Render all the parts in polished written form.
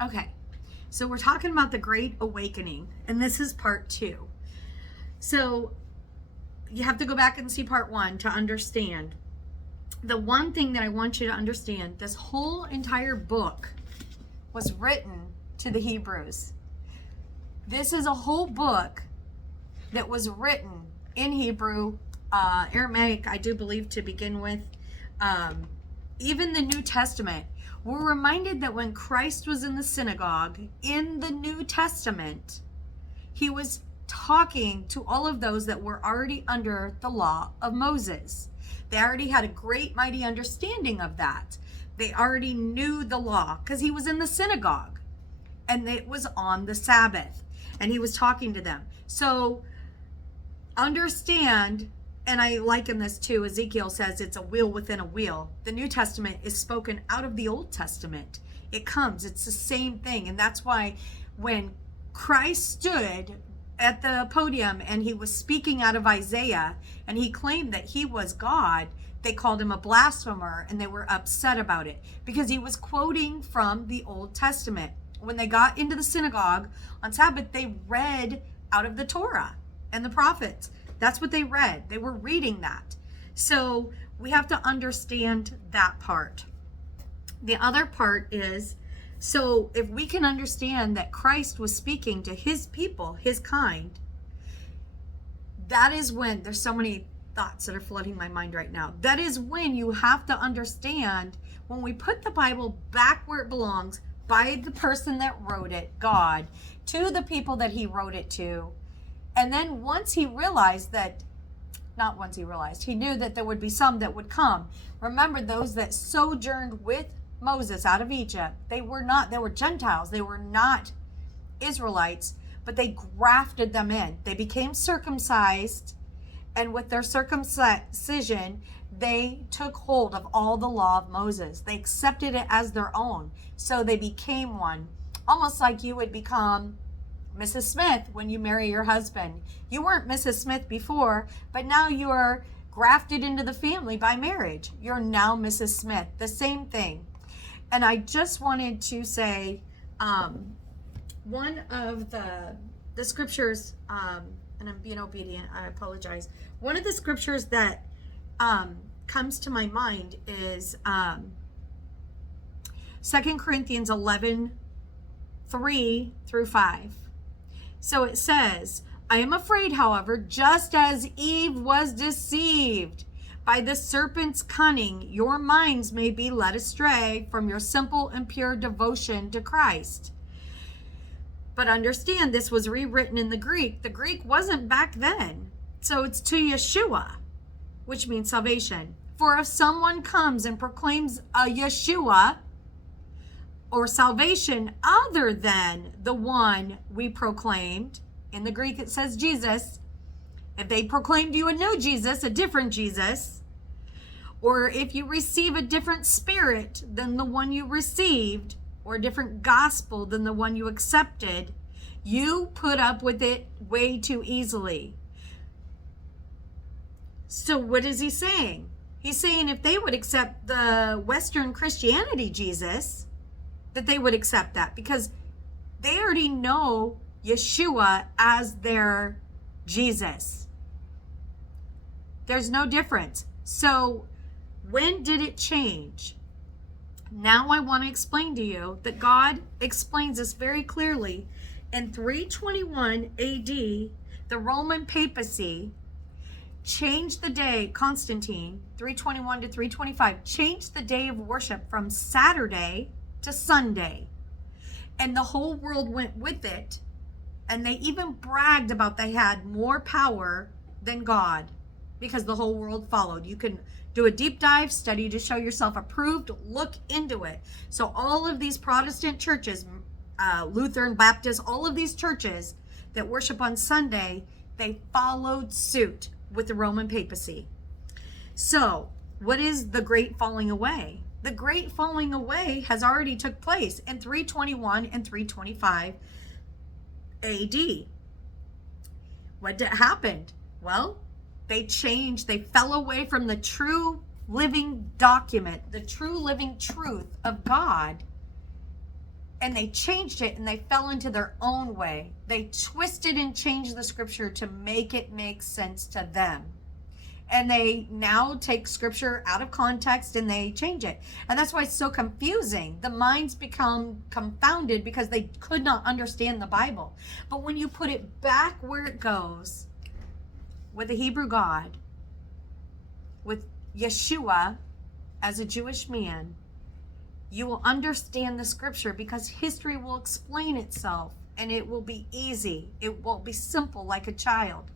Okay, so we're talking about the Great Awakening, and this is part 2. So you have to go back and see part 1 to understand. The one thing that I want you to understand, this whole entire book was written to the Hebrews. This is a whole book that was written in Hebrew, Aramaic, I do believe, to begin with. Even the New Testament. We're reminded that when Christ was in the synagogue in the New Testament, he was talking to all of those that were already under the law of Moses. They already had a great, mighty understanding of that. They already knew the law because he was in the synagogue and it was on the Sabbath and he was talking to them. So understand, and I liken this to, Ezekiel says it's a wheel within a wheel. The New Testament is spoken out of the Old Testament. It's the same thing. And that's why when Christ stood at the podium and he was speaking out of Isaiah and he claimed that he was God, they called him a blasphemer and they were upset about it because he was quoting from the Old Testament. When they got into the synagogue on Sabbath, they read out of the Torah and the prophets. That's what they read. They were reading that. So we have to understand that part. The other part is, so if we can understand that Christ was speaking to his people, his kind, that is when, there's so many thoughts that are flooding my mind right now. That is when you have to understand, when we put the Bible back where it belongs, by the person that wrote it, God, to the people that he wrote it to. And then once he realized that, not once he realized, he knew that there would be some that would come. Remember, those that sojourned with Moses out of Egypt, they were Gentiles. They were not Israelites, but they grafted them in. They became circumcised, and with their circumcision, they took hold of all the law of Moses. They accepted it as their own. So they became one. Almost like you would become Mrs. Smith when you marry your husband. You weren't Mrs. Smith before, but now you are grafted into the family by marriage. You're now Mrs. Smith. The same thing. And I just wanted to say, one of the scriptures, and I'm being obedient, I apologize. One of the scriptures that comes to my mind is 2 Corinthians 11:3-5. So it says, I am afraid, however, just as Eve was deceived by the serpent's cunning, your minds may be led astray from your simple and pure devotion to Christ. But understand, this was rewritten in the Greek. The Greek wasn't back then. So it's to Yeshua, which means salvation. For if someone comes and proclaims a Yeshua or salvation other than the one we proclaimed, in the Greek it says Jesus, if they proclaimed you a new Jesus, a different Jesus, or if you receive a different spirit than the one you received, or a different gospel than the one you accepted, you put up with it way too easily. So what is he saying? He's saying if they would accept the Western Christianity Jesus, that they would accept that because they already know Yeshua as their Jesus. There's no difference. So when did it change? Now I want to explain to you that God explains this very clearly. In 321 AD, the Roman papacy changed the day, Constantine, 321 to 325, changed the day of worship from Saturday to Sunday. And the whole world went with it. And they even bragged about they had more power than God because the whole world followed. You can do a deep dive study to show yourself approved. Look into it. So all of these Protestant churches, Lutheran, Baptist, all of these churches that worship on Sunday, they followed suit with the Roman papacy. So what is the great falling away? The great falling away has already took place in 321 and 325 AD. What happened? Well, they fell away from the true living document, the true living truth of God, and they changed it and they fell into their own way. They twisted and changed the scripture to make it make sense to them. And they now take scripture out of context and they change it. And that's why it's so confusing. The minds become confounded because they could not understand the Bible. But when you put it back where it goes, with the Hebrew God, with Yeshua as a Jewish man, you will understand the scripture because history will explain itself and it will be easy. It will be simple like a child.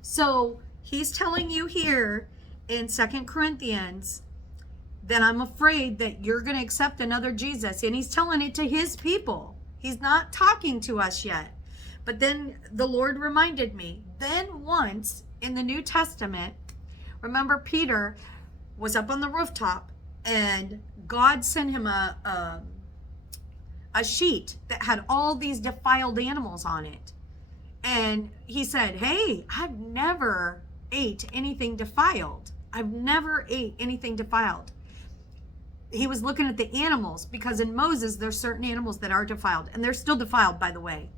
So he's telling you here in 2 Corinthians that I'm afraid that you're going to accept another Jesus. And he's telling it to his people. He's not talking to us yet. But then the Lord reminded me, then once in the New Testament, remember Peter was up on the rooftop and God sent him a sheet that had all these defiled animals on it. And he said, hey, I've never ate anything defiled. I've never ate anything defiled. He was looking at the animals because in Moses, there's certain animals that are defiled. And they're still defiled, by the way.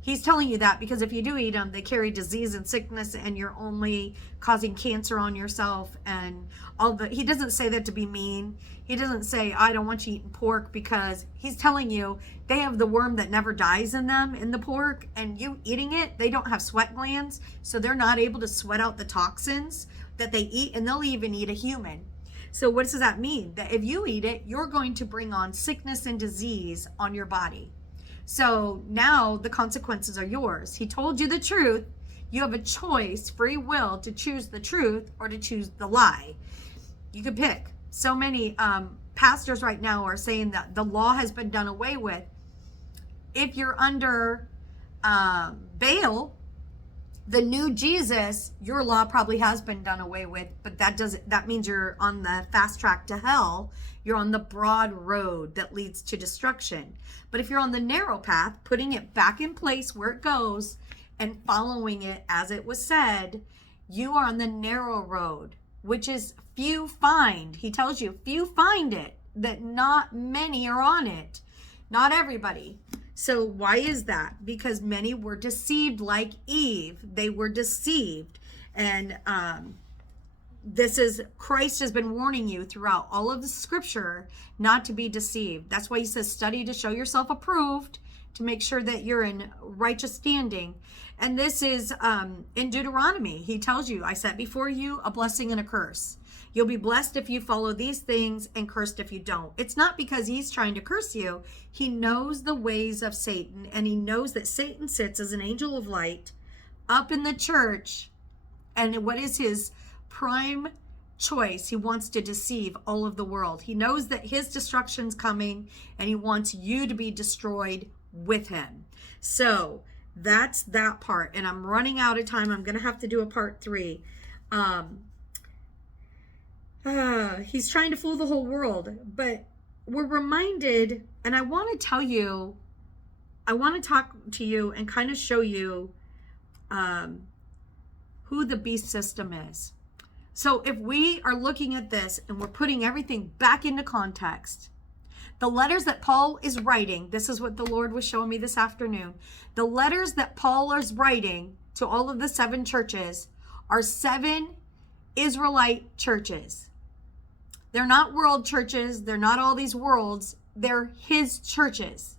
He's telling you that because if you do eat them, they carry disease and sickness and you're only causing cancer on yourself and all the, he doesn't say that to be mean. He doesn't say, I don't want you eating pork, because he's telling you they have the worm that never dies in them, in the pork, and you eating it, they don't have sweat glands. So they're not able to sweat out the toxins that they eat, and they'll even eat a human. So what does that mean? That if you eat it, you're going to bring on sickness and disease on your body. So now the consequences are yours. He told you the truth. You have a choice, free will, to choose the truth or to choose the lie. You can pick. So many pastors right now are saying that the law has been done away with. If you're under Baal, the new Jesus, your law probably has been done away with, but that means you're on the fast track to hell. You're on the broad road that leads to destruction. But if you're on the narrow path, putting it back in place where it goes and following it as it was said, you are on the narrow road, which is few find. He tells you few find it, that not many are on it. Not everybody. So why is that? Because many were deceived like Eve. They were deceived. And Christ has been warning you throughout all of the scripture not to be deceived. That's why he says, study to show yourself approved, to make sure that you're in righteous standing. And this is in Deuteronomy. He tells you, I set before you a blessing and a curse. You'll be blessed if you follow these things and cursed if you don't. It's not because he's trying to curse you. He knows the ways of Satan, and he knows that Satan sits as an angel of light up in the church. And what is his prime choice? He wants to deceive all of the world. He knows that his destruction's coming, and he wants you to be destroyed with him. So that's that part. And I'm running out of time. I'm going to have to do a part 3. He's trying to fool the whole world, but we're reminded, and I want to tell you, I want to talk to you and kind of show you who the beast system is. So if we are looking at this and we're putting everything back into context, the letters that Paul is writing, this is what the Lord was showing me this afternoon. The letters that Paul is writing to all of the 7 churches are 7 Israelite churches. They're not world churches. They're not all these worlds. They're his churches.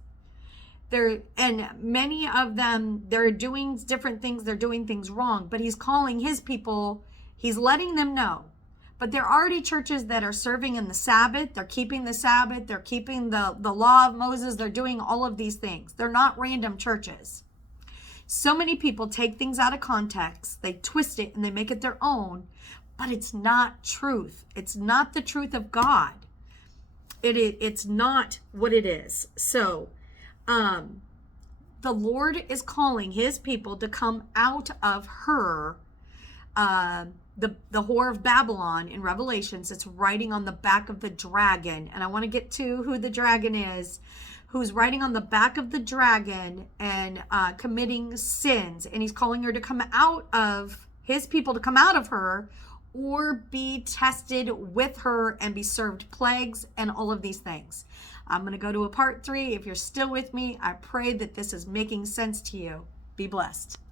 And many of them, they're doing different things. They're doing things wrong, but he's calling his people. He's letting them know. But there are already churches that are serving in the Sabbath. They're keeping the Sabbath. They're keeping the law of Moses. They're doing all of these things. They're not random churches. So many people take things out of context. They twist it and they make it their own. But it's not truth. It's not the truth of God. It's not what it is. So the Lord is calling his people to come out of her, the whore of Babylon in Revelations. It's writing on the back of the dragon. And I want to get to who the dragon is, who's riding on the back of the dragon and committing sins. And he's calling her to come out of, his people to come out of her, or be tested with her and be served plagues and all of these things. I'm going to go to a part 3. If you're still with me, I pray that this is making sense to you. Be blessed.